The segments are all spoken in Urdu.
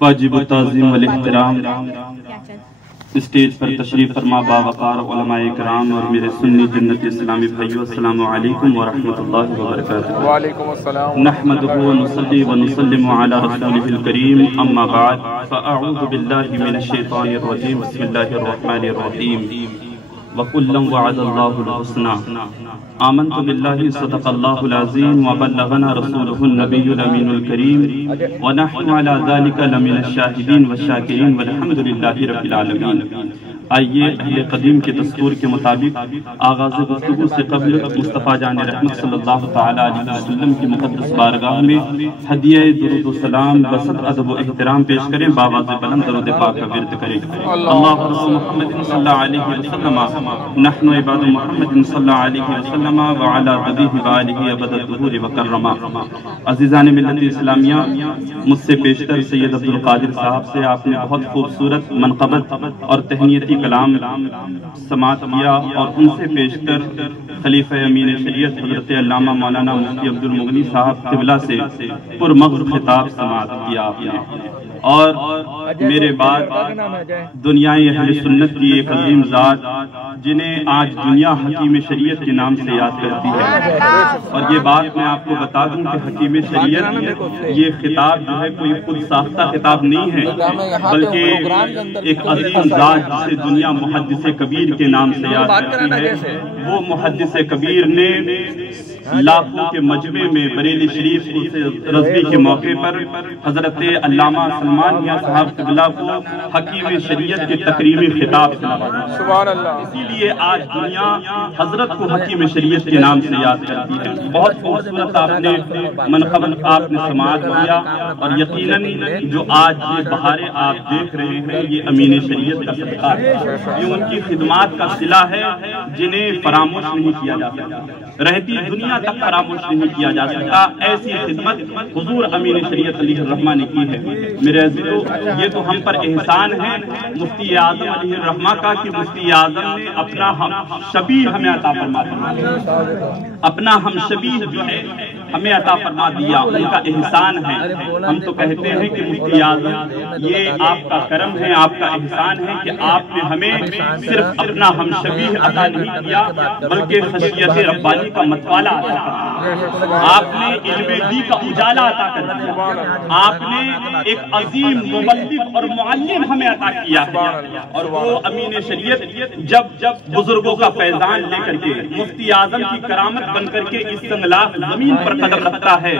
واجب التعظیم والاحترام اسٹیج پر تشریف فرما باوقار علماء کرام اور میرے سنی جنتی اسلامی بھائیو، السلام علیکم ورحمۃ اللہ وبرکاتہ۔ وعلیکم السلام نحمده ونصلي ونسلم على رسوله الكريم، اما بعد فاعوذ بالله من الشیطان الرجیم، بسم اللہ الرحمن الرحیم۔ وَكُلًّا وَعَدَ اللَّهُ الْحُسْنَىٰ آمنت باللہ صدق اللہ العظیم وبلغنا رسولہ النبی الامین الکریم ونحن علی ذلک لمن الشاہدین والشاکرین والحمد للہ رب العالمین۔ آئیے اہل قدیم کے دستور کے مطابق آغاز گفتگو سے قبل مصطفیٰ جان رحمت صلی اللہ تعالی علیہ وسلم کی مقدس بارگاہ میں ہدیہ درود و سلام بصد ادب و احترام پیش کریں، بآواز بلند درود پاک کا ورد کریں۔ اللہ رسول محمد صلی اللہ علیہ وسلم، نحن عباد محمد صلی اللہ علیہ وسلم وعلی نبیہ وآلہ ابد الدہور وکرما۔ عزیزان ملت اسلامیہ، مجھ سے پیشتر سید عبدالقادر صاحب سے آپ نے بہت خوبصورت منقبت اور تہنیتی کلام سماعت کیا، اور ان سے پیش کر خلیفہ امین شریعت حضرت علامہ مولانا مفتی عبدالمغنی صاحب قبلہ سے پرمغز خطاب سماعت کیا آپ نے، اور میرے بعد دنیائے اہل سنت کی ایک عظیم ذات جنہیں آج دنیا حکیم شریعت کے نام سے یاد کرتی ہے، اور یہ بات میں آپ کو بتا دوں کہ حکیم شریعت یہ خطاب جو ہے کوئی خود ساختہ خطاب نہیں ہے، بلکہ ایک عظیم ذات جسے دنیا محدث کبیر کے نام سے یاد کرتی ہے، وہ محدث کبیر نے لاکھوں کے مجمع میں بریلی شریف رضوی کے موقع پر حضرت علامہ سلمان میاں صاحب قبلہ کو حکیم شریعت کے تکریمی خطاب سے نوازا۔ اسی لیے آج دنیا حضرت کو حکیم شریعت کے نام سے یاد کرتی ہے۔ بہت خوبصورت آپ نے منقبت آپ نے سماعت کیا، اور یقیناً جو آج یہ بہاریں آپ دیکھ رہے ہیں یہ امین شریعت کا صدقہ ہے، یہ ان کی خدمات کا صلہ ہے جنہیں فراموش نہیں کیا جا سکتا، رہتی دنیا تک فراموش نہیں کیا جا سکتا۔ ایسی خدمت حضور امین شریعت علیہ الرحمہ نے کی ہے۔ میرے عزیزو، یہ تو ہم پر احسان ہے مفتی اعظم علیہ الرحمہ کا کہ مفتی اعظم نے اپنا ہم شبیہ ہمیں عطا فرما دیا، اپنا ہم شبیہ جو ہے ہمیں عطا فرما دیا، ان کا احسان ہے۔ ہم تو کہتے ہیں کہ مفتی اعظم یہ آپ کا کرم ہے، آپ کا احسان ہے کہ آپ نے ہمیں صرف اپنا ہم شبیہ عطا نہیں کیا بلکہ خشیت ربانی کا متوالا عطا کر، آپ نے علم دی کا اجالا عطا کر دیا، آپ نے ایک عظیم مبلغ اور معلم ہمیں عطا کیا ہے۔ اور وہ امین شریعت جب بزرگوں کا فیضان لے کر کے مفتی اعظم کی کرامت بن کر کے اس سنگلاخ زمین پر قدم رکھتا ہے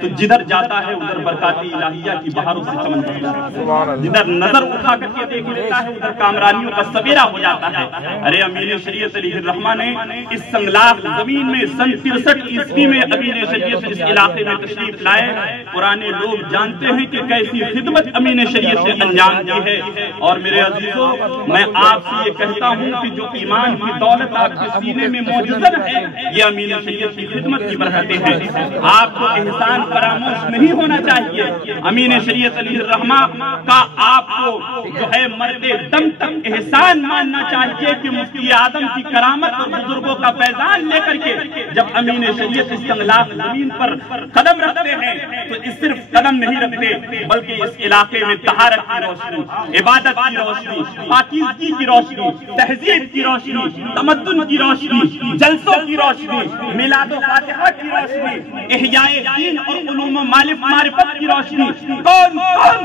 تو جدھر جاتا ہے ادھر برکات الہیہ کی بہاروں سے چمن پڑتا ہے، جدھر نظر اٹھا کر کے دیکھ لیتا ہے ادھر کامرانیوں کا سویرا ہو جاتا ہے۔ ارے امین شریعت علیہ الرحمہ نے اس سنگلاخ زمین میں سن 63 عیسوی میں امین شریعت اس علاقے میں تشریف لائے۔ پرانے لوگ جانتے ہیں کہ کیسی خدمت امین شریعت نے انجام دی ہے، اور میرے عزیزوں میں آپ سے یہ کہتا ہوں کہ جو ایمان کی دولت آپ کے سینے میں موجود ہے یہ امین شریعت کی خدمت کی برکتیں ہیں۔ آپ کو احسان فراموش نہیں ہونا چاہیے، امین شریعت علیہ الرحمہ کا آپ کو جو ہے مرتے دم تک احسان ماننا چاہیے کہ مفتی اعظم کی کرامت اور بزرگوں کا فیضان لے کر کے جب امین شریعت اس سنگلاخ زمین پر قدم رکھتے ہیں تو اس صرف قدم نہیں رکھتے بلکہ اس علاقے میں طہارت کی روشنی، عبادت کی روشنی، پاکیزگی کی روشنی، تہذیب کی روشنی، تمدن کی روشنی، جلسوں کی روشنی، میلاد و فاتحہ کی روشنی، احیاء دین اور علوم و معرفت کی روشنی، کون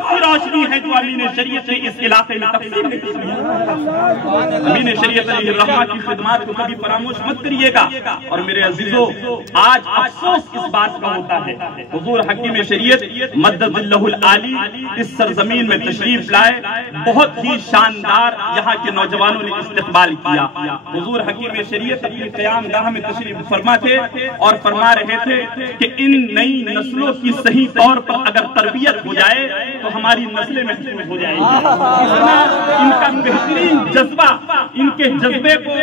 سی روشنی ہے جو امین شریعت نے اس علاقے میں تقسیم کی؟ امین شریعت علیہ الرحمہ کی خدمات کو کبھی فراموش مت کریے گا۔ اور میرے عزیزو، آج افسوس اس بات کا ہوتا ہے، حضور حکیم شریعت مدد اللہ العالی اس سرزمین میں تشریف لائے، بہت ہی شاندار یہاں کے نوجوانوں نے استقبال کیا۔ حضور حکیم شریعت اپنی قیام گاہ میں تشریف فرما تھے اور فرما رہے تھے کہ ان نئی نسلوں کی صحیح طور پر اگر تربیت ہو جائے تو ہماری نسلیں محفوظ ہو جائیں گی۔ اتنا ان کا بہترین جذبہ، ان کے جذبے کو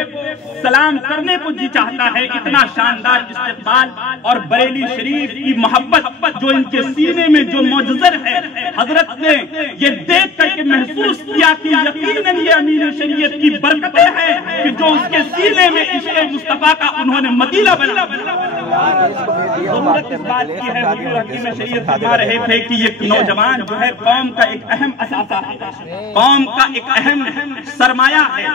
سلام کرنے کو جی چاہتا ہے، اتنا شاندار استقبال اور بریلی شریف کی محبت جو ان کے سینے میں جو موجزر ہے، حضرت نے یہ دیکھ کر کے محسوس کیا کہ یقیناً یہ امین شریعت کی برکتیں ہیں کہ جو اس کے سینے میں عشق مصطفیٰ کا انہوں نے مدینہ بنا۔ ضرورت اس بات کی ہے، حضور حکیم شریعت فرما رہے تھے کہ یہ نوجوان جو ہے قوم کا ایک اہم اثاثہ ہے، قوم کا ایک اہم سرمایہ ہے۔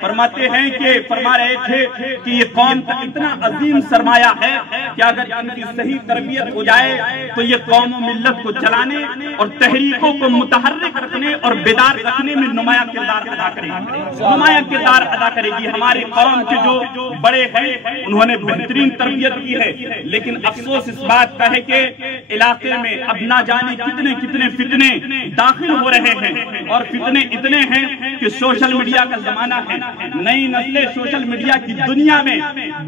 فرماتے ہیں کہ فرما رہے تھے کہ یہ قوم کا اتنا عظیم سرمایہ ہے کہ اگر ان کی صحیح تربیت ہو جائے تو یہ قوم و ملت کو چلانے اور تحریکوں کو متحرک رکھنے اور بیدار رکھنے میں نمایاں کردار ادا کرے گی، نمایاں کردار ادا کرے گی۔ ہماری قوم کے جو بڑے ہیں انہوں نے بہترین تربیت کی ہے، لیکن افسوس اس بات کا ہے کہ علاقے میں اب نہ جانے کتنے کتنے فتنے داخل ہو رہے ہیں، اور فتنے اتنے ہیں کہ سوشل میڈیا کا زمانہ ہے، نئی نسلیں سوشل میڈیا کی دنیا میں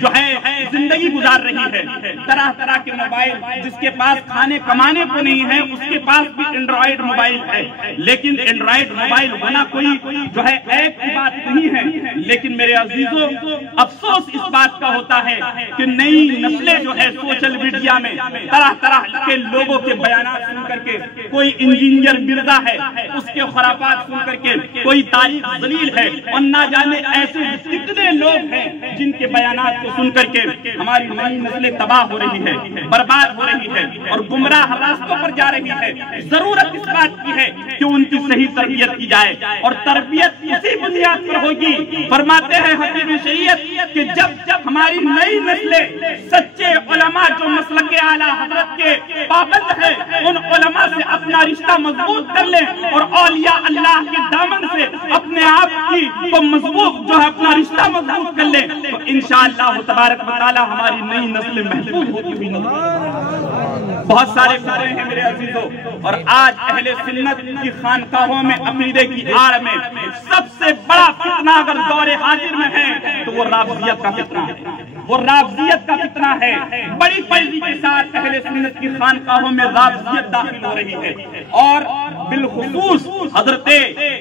جو ہے زندگی گزار رہی ہے۔ طرح طرح کے موبائل، جس کے پاس کھانے کمانے کو نہیں ہے اس کے پاس بھی اینڈرائیڈ موبائل ہے، لیکن اینڈرائیڈ موبائل ہونا کوئی جو ہے ایپ کی بات نہیں ہے، لیکن میرے عزیزوں افسوس اس بات کا ہوتا ہے کہ نئی نسلیں جو ہے سوشل میڈیا میں طرح طرح کے لوگوں کے بیانات سن کر کے، کوئی انجینئر مرزا ہے اس کے خرافات سن کر کے، کوئی تاریخ ذلیل ہے، اور نہ جانے ایسے کتنے لوگ ہیں جن کے بیانات کو سن کر کے ہماری نئی نسلیں تباہ ہو رہی ہے، برباد ہو رہی ہے اور گمراہ راستوں پر جا رہی ہے۔ ضرورت اس بات کی ہے کہ ان کی صحیح تربیت کی جائے، اور تربیت اسی بنیاد پر ہوگی۔ فرماتے ہیں حکیم شریعت کہ جب ہماری نئی نسلیں سچے علماء جو مسلک اعلیٰ حضرت کے پابند ہیں ان علماء سے اپنا رشتہ مضبوط کر لیں، اور اولیاء اللہ کے دامن سے اپنے آپ کی کو مضبوط جو ہے اپنا رشتہ مضبوط کر لیں، تو انشاءاللہ تبارک و تعالی ہماری نئی نسلیں محفوظ ہوتی ہوئی نظر۔ بہت سارے فتنے ہیں میرے عزیزوں، اور آج اہل سنت کی خانقاہوں میں عقیدے کی آڑ میں سب سے بڑا فتنہ اگر دور حاضر میں ہے تو وہ رافضیت کا فتنہ ہے، وہ رافضیت کا فتنہ ہے۔ بڑی تیزی کے ساتھ اہل سنت کی خانقاہوں میں رافضیت داخل ہو رہی ہے، اور بالخصوص حضرت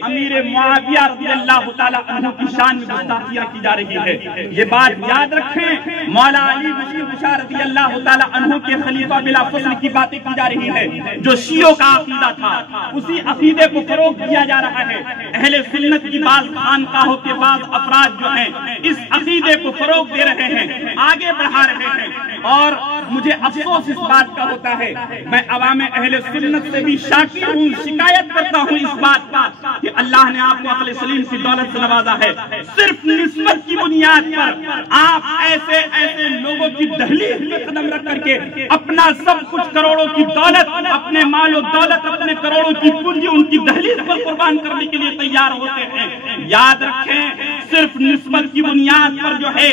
امیر معاویہ رضی اللہ تعالیٰ عنہ کی شان میں گستاخیاں کی جا رہی ہے۔ یہ بات یاد رکھیں، مولا علی بشیر بشار رضی اللہ تعالیٰ عنہ کے خلیفہ بلا فصل کی باتیں کی جا رہی ہے، جو شیعوں کا عقیدہ تھا اسی عقیدے کو فروغ دیا جا رہا ہے۔ اہل سنت کی بعض خانقاہوں کے بعض افراد جو ہیں اس عقیدے کو فروغ دے رہے ہیں، آگے بڑھا رہے ہیں، اور مجھے افسوس اس بات کا ہوتا ہے، میں عوام اہل سنت سے بھی شاکر ہوں، شکایت کرتا ہوں اس بات کا کہ اللہ نے آپ کو عقل سلیم کی دولت سے نوازا ہے، صرف نسبت کی بنیاد پر آپ ایسے ایسے لوگوں کی دہلیز میں قدم رکھ کر کے اپنا سب کچھ کروڑوں کی دولت، اپنے مال و دولت، اپنے کروڑوں کی پونجی ان کی دہلیز پر قربان کرنے کے لیے تیار ہوتے ہیں۔ یاد رکھیں، صرف نسبت کی بنیاد پر جو ہے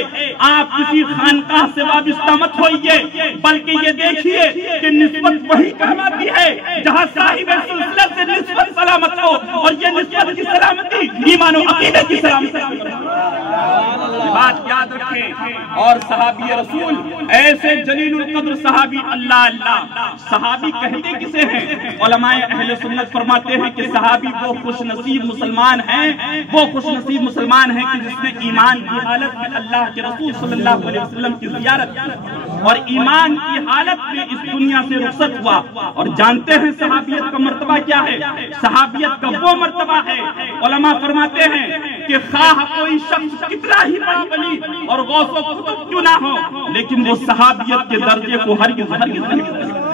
آپ کسی خانقاہ سے وابستہ مت ہوئیے، بلکہ یہ دیکھیے کہ نسبت وہی کہلاتی ہے جہاں صاحب سلسلہ سے نسبت سلامت ہو، اور یہ نسبت کی سلامتی ایمان و عقیدے کی سلامتی۔ بات یاد رکھیں، اور صحابی رسول ایسے جلیل القدر صحابی، اللہ اللہ صحابی کہتے کسے ہیں؟ علماء اہل سنت فرماتے ہیں کہ صحابی وہ خوش نصیب مسلمان ہیں، وہ خوش نصیب مسلمان ہیں کہ جس نے ایمان کی حالت میں اللہ کے رسول صلی اللہ علیہ وسلم کی زیارت کی اور ایمان کی حالت میں اس دنیا سے رخصت ہوا۔ اور جانتے ہیں صحابیت کا مرتبہ کیا ہے؟ صحابیت کا وہ مرتبہ ہے، علماء فرماتے ہیں کہ خواہ کوئی شخص کتنا ہی بڑا ولی اور غوث و قطب کیوں نہ ہو، لیکن وہ صحابیت کے درجے کو ہرگز نہیں۔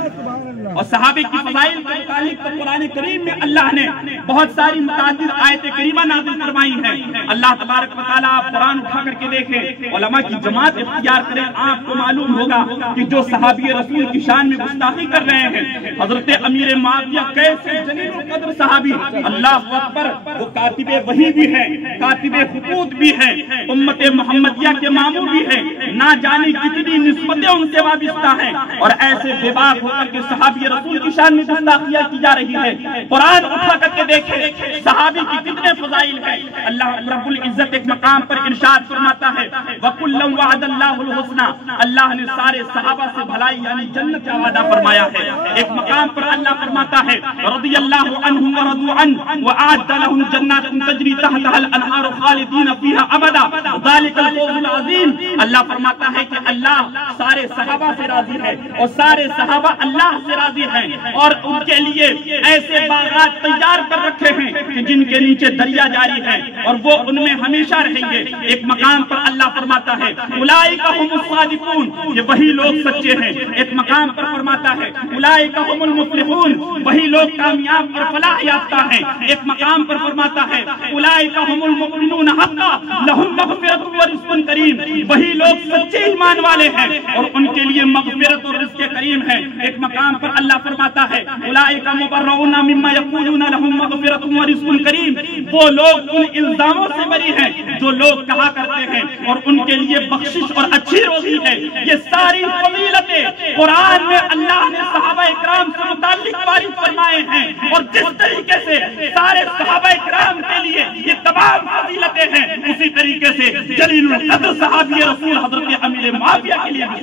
اور صحابے کی فضائل کے متعلق تو قرآن کریم میں اللہ نے بہت ساری متعدد آیت کریمہ نازل فرمائی ہیں۔ اللہ تبارک و تعالیٰ آپ قرآن اٹھا کر کے دیکھیں، علماء کی جماعت اختیار کریں، آپ کو معلوم ہوگا کہ جو صحابی رسول کی شان میں گستاخی کر رہے ہیں، حضرت امیر معاویہ کیسے جلیل القدر صحابی، اللہ اکبر، وہ کاتب وحی بھی ہیں، کاتب خطوط بھی ہیں، امت محمدیہ کے ماموں بھی ہیں، نہ جانے کتنی نسبتیں ان سے وابستہ ہیں، اور ایسے بے باک ہو کر کے صحابی رسول کی شان میں گستاخیاں کی جا رہی ہے۔ قرآن اٹھا کر کے دیکھیں صحابی کی کتنے فضائل ہیں۔ اللہ رب العزت ایک مقام پر ارشاد فرماتا ہے وَكُلًّا وَعَدَ اللَّهُ الْحُسْنَى، اللہ نے سارے صحابہ سے بھلائی یعنی جنت کا وعدہ فرمایا ہے۔ ایک مقام پر اللہ فرماتا ہے رضی اللہ عنہم ورضوا عنہ وَأَعَدَّ لَهُمْ جَنَّاتٍ تَجْرِي تَحْتَهَا الْأَنْهَارُ خَالِدِينَ فِيهَا أَبَدًا ذَلِكَ الْفَوْزُ الْعَظِيمُ۔ اللہ فرماتا ہے کہ اللہ سارے صحابہ سے راضی ہے، اور سارے صحابہ اللہ سے راضی ہیں، اور ان کے لیے ایسے باغات تیار کر رکھے ہیں کہ جن کے نیچے دریا جاری ہیں، اور وہ ان میں ہمیشہ رہیں گے۔ ایک مقام پر اللہ فرماتا ہے اولئک هم الصادقون، یہ وہی لوگ سچے ہیں۔ ایک مقام پر فرماتا ہے اولئک هم المفلحون، وہی لوگ کامیاب اور فلاح یافتہ ہیں۔ ایک مقام پر فرماتا ہے اولئک هم المؤمنون حقا لهم مغفرۃ ورزق کریم، وہی لوگ سچے ایمان والے ہیں اور ان کے لیے مغفرت اور رزق کریم ہے۔ ایک مقام پر اللہ فرماتا ہے اولئک مبرؤون مما یقولون لهم مغفرۃ ورزق کریم، وہ لوگ ان الزاموں سے بری ہیں جو لوگ کہا کرتے ہیں اور ان کے لیے بخشش اور اچھی روزی ہے۔ یہ ساری فضیلتیں قرآن میں اللہ نے صحابہ اکرام سے متعلق وارد فرمائے ہیں، اور جس طریقے سے سارے صحابہ اکرام کے لیے یہ تمام فضیلتیں ہیں، اسی طریقے سے جلیل القدر صحابی رسول حضرت امیر معاویہ کے لیے بھی۔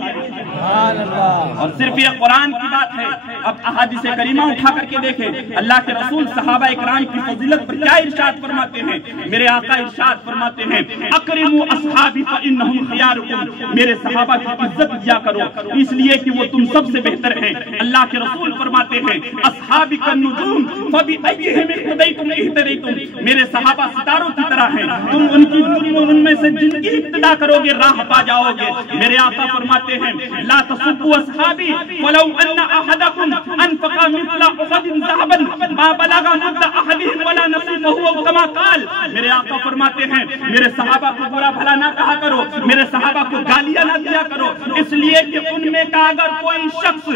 اور صرف یہ قرآن کی بات ہے، اب احادیث کریمہ اٹھا کر کے دیکھیں اللہ کے رسول صحابہ اکرام کی فضیلت پر کیا ارشاد فرماتے ہیں۔ میرے آقا ارشاد فرماتے ہیں اکرموا اصحابی فانہم خیارکم، میرے صحابہ کی عزت کیا کرو اس لیے کہ وہ تم سب سے بہتر ہیں۔ اللہ کے رسول فرماتے ہیں اصحابی کالنجوم فبأیہم اقتدیتم اہتدیتم، میرے صحابہ ستاروں کی طرح ہیں، تم ان میں سے جن کی اقتدا کرو گے راہ پا جاؤ گے۔ میرے آقا فرماتے ہیں لا تسبوا اصحابی ولو ان احدکم انفق مثل احد ذهبا ما بلغ مد احدهم ولا نصيفه كما قال، میرے آقا فرماتے ہیں میرے صحابہ کو برا بھلا نہ کہا کرو، میرے صحابہ کو گالیاں نہ دیا کرو، اس لیے کہ ان میں کا اگر کوئی شخص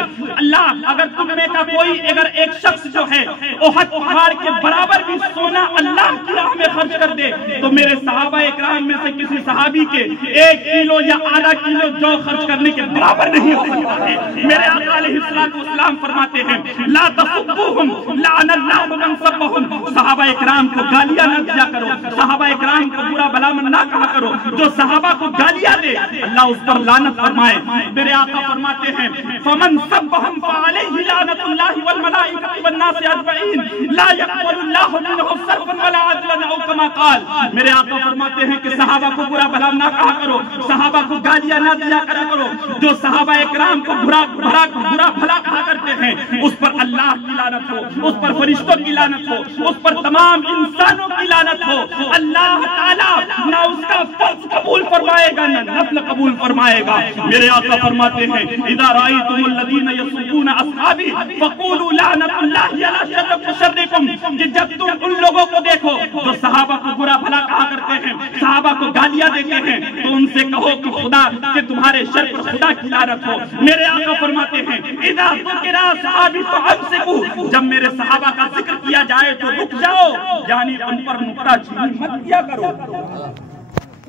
اگر تم میں کا کوئی اگر ایک شخص جو ہے احد پہاڑ کے برابر بھی سونا اللہ کی راہ میں خرچ کر دے تو میرے صحابہ اکرام میں سے کسی صحابی کے 1 کلو یا آدھا کلو جو خرچ کرنے کے برابر نہیں ہو سکتا ہے۔ میرے آقا علیہ السلام فرماتے ہیں لا تسبوہم لعن اللہ من سبہم، صحابہ اکرام کو گالیاں نہ دیا کرو، صحابہ اکرام کو برا بھلا نہ کہا کرو، جو صحابہ کو گالیاں دے اللہ اس پر لعنت فرمائے۔ میرے آقا فرماتے ہیں فمن سبہم فعلیہ لعنت اللہ والملائکۃ والناس اجمعین لا یقبل اللہ منہ صرفا ولا عدلا او کما قال، میرے آقا فرماتے ہیں کہ صحابہ کو برا بھلا نہ کہا کرو، صحابہ کو گالیاں نہ دیا کرا کرو، جو صحابہ اکرام کو برا بھلا کہا کرتے ہیں اس پر اللہ کی لعنت ہو، اس پر فرشتوں کی لعنت ہو، اس پر تمام انسانوں کی لعنت ہو۔ اللہ تعالیٰ نہ اس کا فرض قبول فرمائے گا نہ نفل قبول فرمائے گا۔ میرے آقا فرماتے ہیں اذا رأیتم الذین یسبون اصحابی فقولوا لعنت اللہ علی شرکم، کہ جب تم ان لوگوں کو دیکھو جو صحابہ کو برا بھلا کہا کرتے ہیں، صحابہ کو گالیاں دیتے ہیں، تو ان سے کہو کہ خدا کہ تمہارے شر پر خدا کی لعنت ہو۔ میرے آقا فرماتے ہیں اذا ذکر اصحابی فامسکوا، جب میرے صحابہ کا ذکر کیا جائے تو رک جاؤ، یعنی ان پر نکتہ چینی مت کیا کرو۔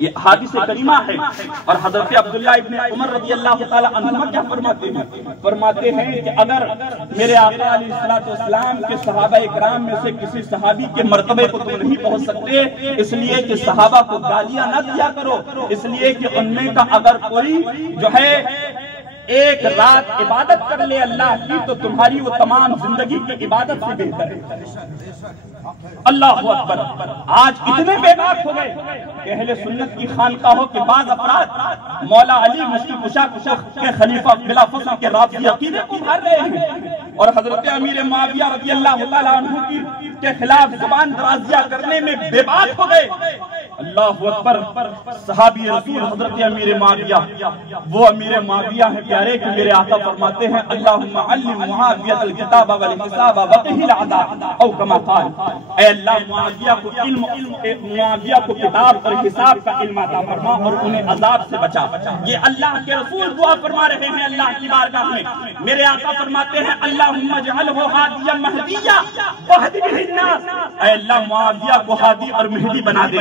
یہ حدیث کریمہ ہے۔ اور حضرت عبداللہ ابن عمر رضی اللہ تعالی عنہما کیا فرماتے ہیں کہ اگر میرے آقا علیہ السلام کے صحابہ اکرام میں سے کسی صحابی کے مرتبے کو تم نہیں پہنچ سکتے، اس لیے کہ صحابہ کو گالیاں نہ دیا کرو، اس لیے کہ ان میں کا اگر کوئی جو ہے ایک رات عبادت کر لے اللہ کی تو تمہاری وہ تمام زندگی کی عبادت سے بہتر ہے۔ اللہ اکبر، آج اتنے بے باک ہو گئے کہ اہل سنت کی خانقاہوں کے بعض افراد مولا علی مشکی کشا کے خلیفہ بلا فصل کے رافضی عقیدے کو ابھار رہے ہیں اور حضرت امیر معاویہ رضی اللہ تعالیٰ عنہ کے خلاف زبان درازیہ کرنے میں بے باک ہو گئے۔ اللہ اکبر، صحابی رسول حضرت امیر معاویہ، وہ امیر معاویہ ہیں پیارے کہ میرے آقا فرماتے ہیں اللہم علم معاویہ الکتاب والحساب وقہ العذاب او کما قال، اے اللہ معاویہ کو کتاب اور حساب کا علم عطا فرما اور انہیں عذاب سے بچا۔ یہ اللہ کے رسول دعا فرما رہے ہیں اللہ کی بارگاہ میں۔ میرے آقا فرماتے ہیں اللہم اجعلہ ہادیا مہدیا واہد بہ الناس، اے اللہ معاویہ کو ہادی اور مہدی بنا دے،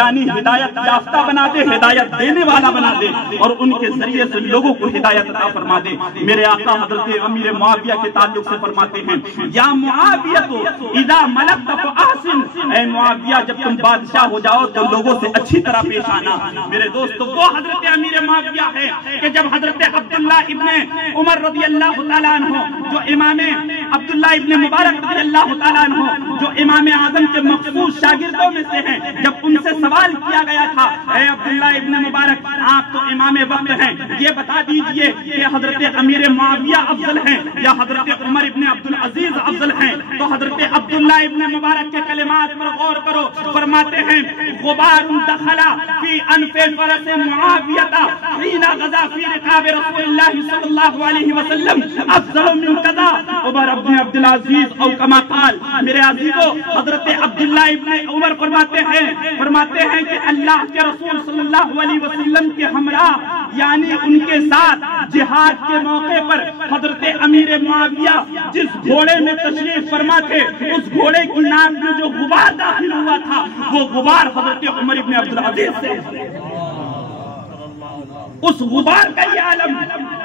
یعنی ہدایت یافتہ بنا دے، ہدایت دینے والا بنا دے اور ان کے ذریعے سے لوگوں کو ہدایت عطا فرما دے۔ میرے آقا حضرت امیر معاویہ کے تعلق سے فرماتے ہیں یا معاویہ تو اذا ملکت فاحسن، اے معاویہ جب تم بادشاہ ہو جاؤ تو لوگوں سے اچھی طرح پیش آنا۔ میرے دوستو وہ حضرت امیر معاویہ ہے کہ جب حضرت عبداللہ ابن عمر رضی اللہ تعالیٰ عنہ جو امام عبداللہ ابن مبارک رضی اللہ تعالیٰ عنہ جو امام اعظم کے مخصوص شاگردوں میں سے ہیں، جب ان سے سوال کیا گیا تھا، اے عبداللہ ابن مبارک آپ تو امام وقت ہیں، یہ بتا دیجئے کہ حضرت امیر معاویہ افضل ہیں یا حضرت عمر ابن عبدالعزیز افضل ہیں؟ تو حضرت عبداللہ ابن مبارک کے کلمات پر غور کرو، فرماتے ہیں غبار دخل فی انف فرس معاویہ حین غزا فی رکاب رسول اللہ صلی اللہ علیہ وسلم افضل من قضا عمر ابن عبدالعزیز او کما قال۔ میرے عزیزو، حضرت عبداللہ ابن عمر فرماتے ہیں کہ اللہ کے رسول صلی اللہ علیہ وسلم کے ہمراہ یعنی ان کے ساتھ جہاد کے موقع پر حضرت امیر معاویہ جس گھوڑے میں تشریف فرما تھے، اس گھوڑے کی ناک میں جو غبار داخل ہوا تھا وہ غبار حضرت عمر ابن عبدالعزیز سے، اس غبار کا یہ عالم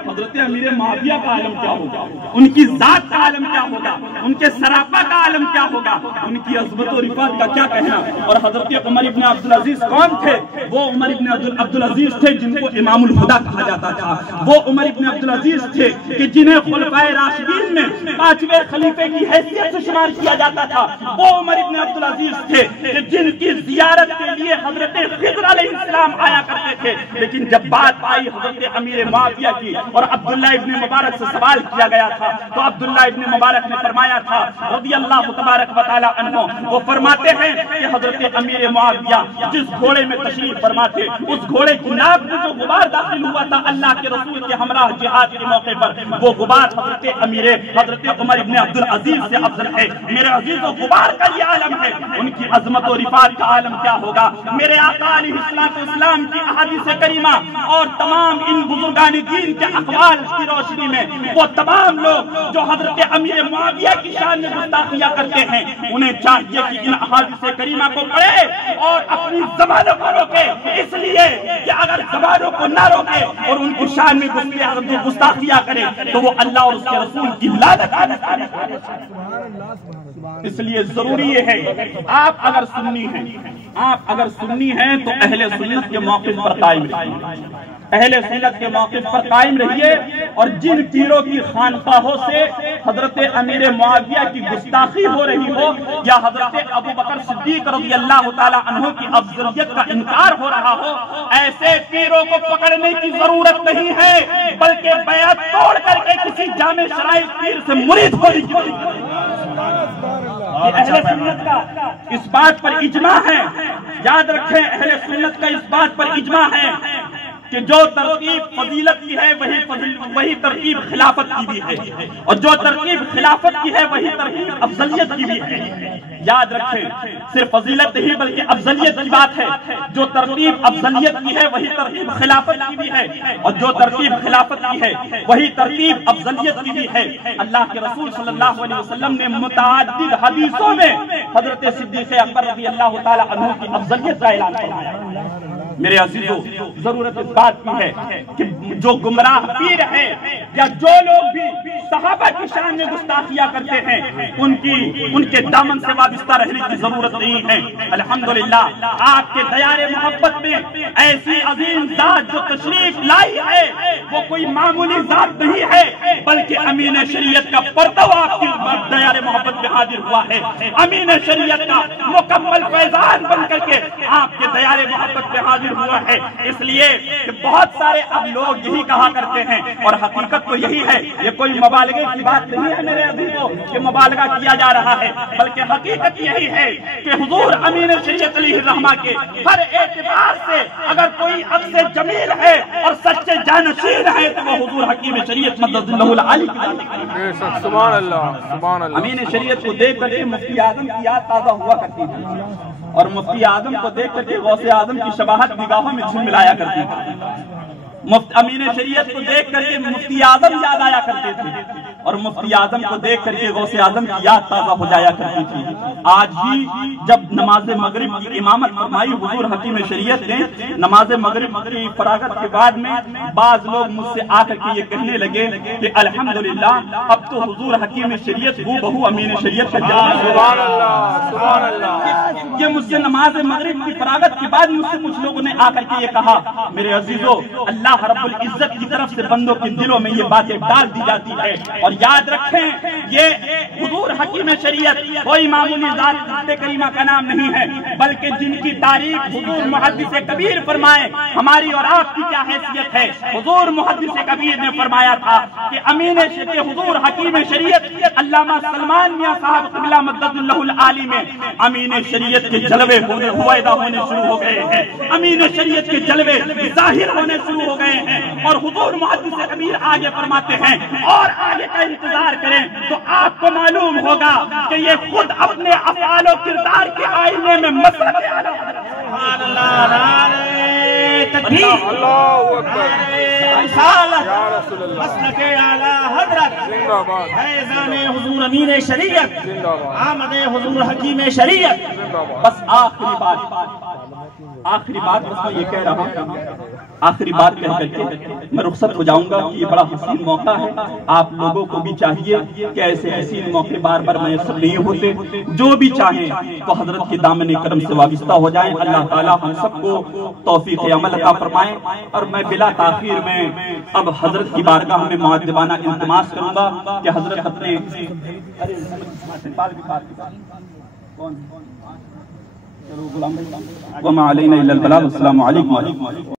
حضرت امیر معاویہ کا عالم کیا ہوگا، ان کی ذات کا عالم کیا ہوگا، ان کے سراپا کا عالم کیا ہوگا، ان کی عظمت و رفعت کا کیا کہنا۔ اور حضرت عمر ابن عبدالعزیز کون تھے؟ وہ عمر ابن عبدالعزیز تھے جن کو امام الہدیٰ کہا جاتا تھا، وہ عمر ابن عبدالعزیز تھے کہ جنہیں خلفائے راشدین میں 5ویں خلیفے کی حیثیت سے شمار کیا جاتا تھا، وہ عمر ابن عبدالعزیز تھے کہ جن کی زیارت کے لیے حضرت خضر علیہ السلام آیا کرتے تھے۔ لیکن جب بات آئی حضرت امیر معاویہ کی اور عبداللہ ابن مبارک سے سوال کیا گیا تھا، تو عبداللہ ابن مبارک نے فرمایا تھا رضی اللہ تبارک و تعالی عنہ، وہ فرماتے ہیں کہ حضرت امیر معاویہ جس گھوڑے میں تشریف فرما تھے، اس گھوڑے کی ناک میں جو غبار داخل ہوا تھا اللہ کے رسول کے ہمراہ جہاد کے موقع پر، وہ غبار حضرت عمر ابن عبدالعزیز سے افضل ہے۔ میرے عزیزو، غبار کا یہ عالم ہے، ان کی عظمت و رفعت کا عالم کیا ہوگا۔ میرے آقا علیہ السلام کی احادیث کریمہ اور تمام ان بزرگان دین کے اقوال کی روشنی میں وہ تمام لوگ جو حضرت امیر معاویہ کی شان میں گستاخیاں کرتے ہیں، انہیں چاہیے کہ ان احادیث کریمہ کو پڑھے اور اپنی زبانوں کو روکے، اس لیے کہ اگر زبانوں کو نہ روکے اور ان کی شان میں گستاخیاں کرے تو وہ اللہ اور اس کے رسول کی لعنت آنے۔ اس لیے ضروری یہ ہے آپ اگر سنی ہیں تو اہل سنت کے موقف پر قائم رہیے، اہل سنت کے موقف پر قائم رہیے، اور جن پیروں کی خانقاہوں سے حضرت امیر معاویہ کی گستاخی ہو رہی ہو یا حضرت ابو بکر صدیق رضی اللہ تعالی عنہ کی افضلیت کا انکار ہو رہا ہو، ایسے پیروں کو پکڑنے کی ضرورت نہیں ہے، بلکہ بیعت توڑ کر کے کسی جامع شرائع پیر سے مرید ہونے کی ضرورت ہے۔ اہل سنت کا اس بات پر اجماع ہے، یاد رکھیں اہل سنت کا اس بات پر اجماع ہے کہ جو ترتیب فضیلت کی ہے وہی ترتیب خلافت کی بھی ہے، اور جو ترتیب خلافت کی ہے وہی ترتیب افضلیت کی بھی ہے۔ یاد رکھیں صرف فضیلت نہیں بلکہ افضلیت کی بات ہے، جو ترتیب افضلیت کی ہے وہی ترتیب خلافت کی بھی ہے، اور جو ترتیب خلافت کی ہے وہی ترتیب افضلیت کی بھی ہے۔ اللہ کے رسول صلی اللہ علیہ وسلم نے متعدد حدیثوں میں حضرت صدیق اکبر رضی اللہ تعالی عنہ کی افضلیت کا اعلان فرمایا۔ میرے عزیزو، ضرورت اس بات کی ہے کہ جو گمراہ پیر ہیں یا جو لوگ بھی صحابہ کی شان میں گستاخیاں کرتے ہیں ان کے دامن سے وابستہ رہنے کی ضرورت نہیں ہے۔ الحمدللہ آپ کے دیار محبت میں ایسی عظیم ذات جو تشریف لائی ہے وہ کوئی معمولی ذات نہیں ہے، بلکہ امین شریعت کا پردہ آپ کی دیار محبت میں حاضر ہوا ہے، امین شریعت کا مکمل فیضان بن کر کے آپ کے دیار محبت میں حاضر ہوا ہے۔ اس لیے کہ بہت سارے اب لوگ یہی کہا کرتے ہیں، اور حقیقت تو یہی ہے، یہ کوئی مبالغے کی بات نہیں ہے میرے عزیزو کہ مبالغہ کیا جا رہا ہے، بلکہ حقیقت یہی ہے کہ حضور امین شریعت علیہ الرحمہ کے ہر اعتبار سے اگر کوئی عکس جمیل ہے اور سچے جانشین ہے تو وہ حضور حکیم شریعت مدد اللہ العالی کی۔ سبحان اللہ، سبحان اللہ۔ امین شریعت کو دیکھ کر کے مفتی اعظم کی یاد تازہ ہوا کرتی تھی، اور مفتی اعظم کو دیکھ کر کے غوث اعظم کی شباہت نگاہوں میں جھلملایا کرتی تھی۔ امین شریعت کو دیکھ کر کے مفتی اعظم یاد آیا کرتے تھے، اور مفتی اعظم کو دیکھ کر کے غوث اعظم کی یاد تازہ ہو جایا کرتی تھی۔ آج ہی جب نماز مغرب کی امامت فرمائی حضور حکیم شریعت نے، نماز مغرب کی فراغت کے بعد میں بعض لوگ مجھ سے آ کر کے یہ کہنے لگے کہ الحمدللہ اب تو حضور حکیم شریعت ہو بہو امین شریعت کا جلوہ۔ سبحان اللہ، سبحان اللہ۔ یہ مجھ سے نماز مغرب کی فراغت کے بعد مجھ سے کچھ لوگوں نے آ کر کے یہ کہا، میرے عزیزو اللہ رب العزت کی طرف سے بندوں کے دلوں میں یہ باتیں ڈال دی جاتی ہے، اور یاد رکھیں یہ حضور حکیم شریعت کوئی معمولی ذات کریمہ کا نام نہیں ہے، بلکہ جن کی تعریف حضور محدث کبیر فرمائے ہماری اور آپ کی کیا حیثیت ہے۔ حضور محدث کبیر نے فرمایا تھا کہ امین حضور حکیم شریعت علامہ سلمان میاں صاحب قبلہ مدد اللہ العالی میں امین شریعت کے جلوے ہوئیدہ ہونے شروع ہو گئے ہیں، امین شریعت کے جلوے ظاہر ہونے شروع ہو گئے ہیں، اور حضور محدث کبیر آگے فرماتے ہیں اور آگے کا انتظار کریں تو آپ کو معلوم ہوگا کہ یہ خود اپنے افعال و کردار کے آئینے میں مسلک سبحان اللہ، تکبیر، اللہ اکبر، مسلک اعلی حضرت فیضان حضور امین شریعت، آمد حضور حکیم شریعت۔ بس آخری بات بس میں یہ کہہ رہا ہوں، آخری بات کہہ کر کے میں رخصت ہو جاؤں گا کہ یہ بڑا حسین موقع ہے، آپ لوگوں کو بھی چاہیے کہ ایسے حسین موقع بار بار میسر نہیں ہوتے، جو بھی چاہیں تو حضرت کے دامن کرم سے وابستہ ہو جائیں۔ اللہ تعالیٰ ہم سب کو توفیق عمل عطا فرمائیں، اور میں بلا تاخیر میں اب حضرت کی بارگاہ میں مؤدبانہ التماس کروں گا کہ حضرت اپنے وما علینا الا البلاغ۔ السلام علیکم۔